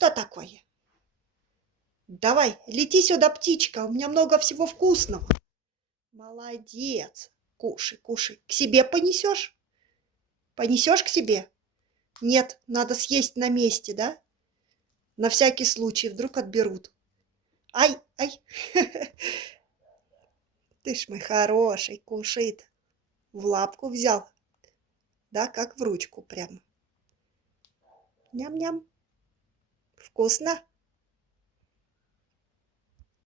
что такое? Давай, лети сюда, птичка, у меня много всего вкусного. Молодец. Кушай, кушай. К себе понесешь? Понесешь к себе? Нет, надо съесть на месте, да? На всякий случай, вдруг отберут. Ай, ай. Ты ж мой хороший, кушает. В лапку взял. Да, как в ручку прямо. Ням-ням. Вкусно?